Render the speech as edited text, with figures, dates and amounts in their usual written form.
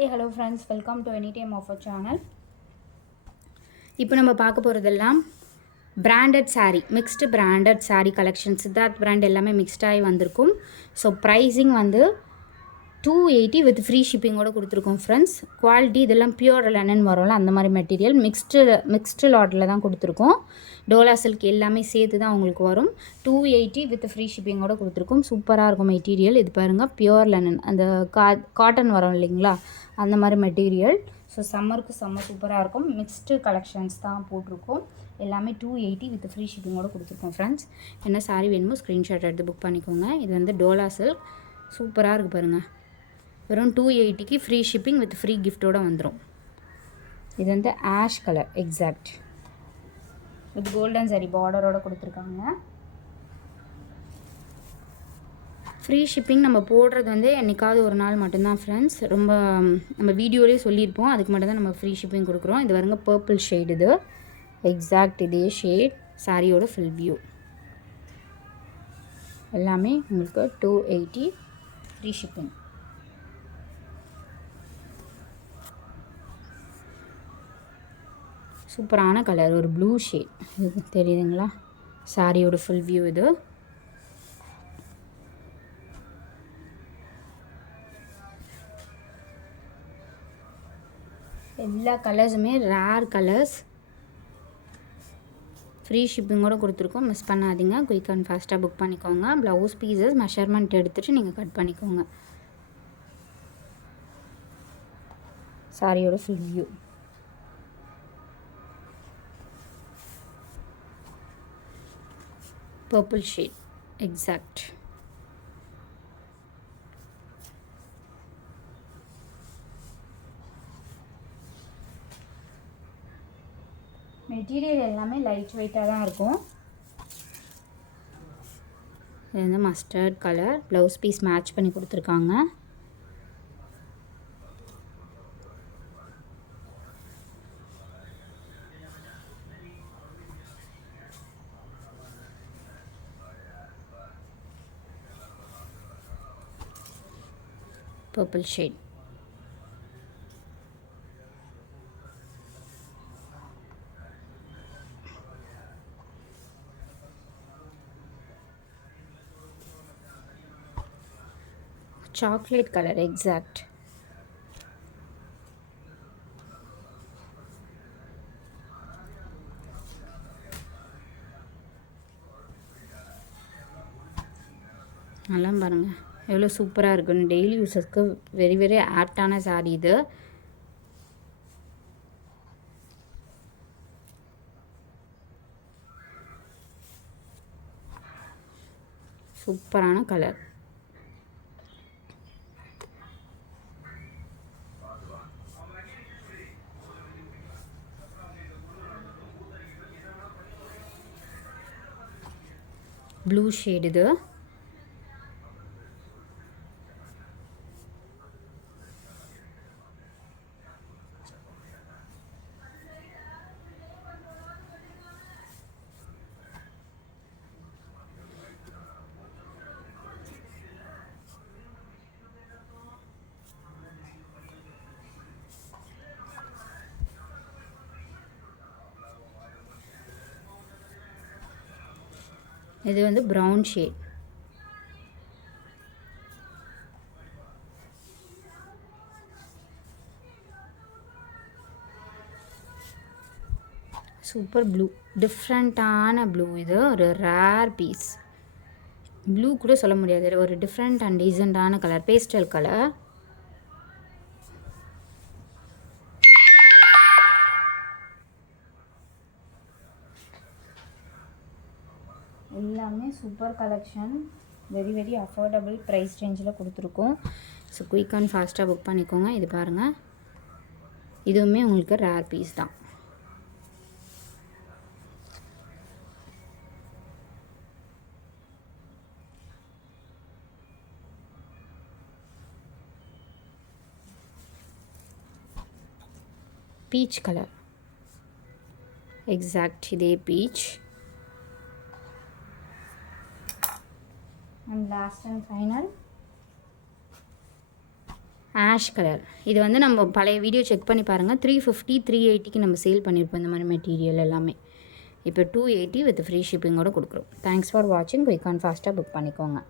Hi, hello friends, welcome to Anytime Offer channel. இப்போ நம்ம பார்க்க போகிறதெல்லாம் branded saree, mixed branded saree collection. Siddharth brand எல்லாமே மிக்ஸ்டாகி வந்திருக்கும். ஸோ ப்ரைஸிங் வந்து 280 வித் ஃப்ரீ ஷிப்பிங்கோடு கொடுத்துருக்கோம் ஃப்ரெண்ட்ஸ். குவாலிட்டி இதெல்லாம் பியூர் லெனன் வரும்ல, அந்த மாதிரி மெட்டீரியல் மிக்ஸ்டு லாட்டில் தான் கொடுத்துருக்கோம். டோலா சில்க் எல்லாமே சேர்த்து தான் உங்களுக்கு வரும். 280 வித் ஃப்ரீ ஷிப்பிங்கோடு கொடுத்துருக்கோம். சூப்பராக இருக்கும் மெட்டீரியல். இது பாருங்கள், பியூர் லெனன், அந்த காட்டன் வரும் இல்லைங்களா, அந்த மாதிரி மெட்டீரியல். ஸோ சம்மருக்கு செம்ம சூப்பராக இருக்கும். மிக்ஸ்டு கலெக்ஷன்ஸ் தான் போட்டிருக்கோம். எல்லாமே 280 வித் ஃப்ரீ ஷிப்பிங்கோடு கொடுத்துருக்கோம் ஃப்ரெண்ட்ஸ். என்ன சாரீ வேணுமோ ஸ்க்ரீன்ஷாட் எடுத்து புக் பண்ணிக்கோங்க. இது வந்து டோலா சில்க், சூப்பராக இருக்குது பாருங்கள். வெறும் 280க்கு ஃப்ரீ ஷிப்பிங் வித் ஃப்ரீ கிஃப்டோடு வந்துடும். இது வந்து ash colour exact with golden சரி பார்டரோடு கொடுத்துருக்காங்க. ஃப்ரீ ஷிப்பிங் நம்ம போடுறது வந்து என்றைக்காவது ஒரு நாள் மட்டும்தான் ஃப்ரெண்ட்ஸ். ரொம்ப நம்ம வீடியோலேயே சொல்லியிருப்போம், அதுக்கு மட்டும்தான் நம்ம ஃப்ரீ ஷிப்பிங் கொடுக்குறோம். இது வருங்க பர்பிள் ஷேட், இது எக்ஸாக்ட் இதே ஷேட். சாரியோட ஃபுல் வியூ எல்லாமே உங்களுக்கு 280 ஃப்ரீ ஷிப்பிங். சூப்பரான கலர், ஒரு ப்ளூ ஷேட், இது தெரியுதுங்களா? சாரியோட ஃபுல் வியூ இது. எல்லா கலர்ஸுமே ரேர் கலர்ஸ். ஃப்ரீ ஷிப்பிங்கோடு கொடுத்துருக்கோம், மிஸ் பண்ணாதீங்க. குயிக் அண்ட் ஃபாஸ்ட்டாக புக் பண்ணிக்கோங்க. ப்ளவுஸ் பீசஸ் மெஷர்மெண்ட் எடுத்துகிட்டு நீங்கள் கட் பண்ணிக்கோங்க. சாரியோட ஃபுல் வியூ. purple shade exact. மெட்டீரியல் எல்லாமே லைட் வெயிட்டாக தான் இருக்கும். இது வந்து mustard colour, blouse piece match பண்ணி கொடுத்துருக்காங்க. purple shade. chocolate color exact. நல்லா பாருங்கள் எவ்வளோ சூப்பராக இருக்குன்னு. டெய்லி யூஸஸ்க்கு வெரி வெரி ஆப்டான சாரீ இது. சூப்பரான கலர். ப்ளூ ஷேட் இது. இது வந்து ப்ரௌன் ஷேட். சூப்பர் ப்ளூ, டிஃப்ரெண்ட்டான ப்ளூ. இது ஒரு ரேர் பீஸ். ப்ளூ கூட சொல்ல முடியாது, ஒரு டிஃப்ரெண்ட் அண்ட் டீசெண்டான கலர், பேஸ்டல் கலர். எல்லாமே super collection, very very affordable price ரேஞ்சில் கொடுத்துருக்கோம். ஸோ குயிக் அண்ட் ஃபாஸ்ட்டாக புக் பண்ணிக்கோங்க. இது பாருங்கள், இதுவுமே உங்களுக்கு ரேர் பீஸ் தான். பீச் கலர் எக்ஸாக்ட், இதே peach. And last and final ash colour. இது வந்து நம்ம பழைய வீடியோ செக் பண்ணி பாருங்கள். 350 380க்கு நம்ம சேல் பண்ணியிருப்போம் இந்த மாதிரி மெட்டீரியல் எல்லாமே. இப்போ 280 வித் ஃப்ரீ ஷிப்பிங்கோடு கொடுக்குறோம். தேங்க்ஸ் ஃபார் வாட்சிங். குயிக் அண்ட் ஃபாஸ்ட்டாக புக் பண்ணிக்கோங்க.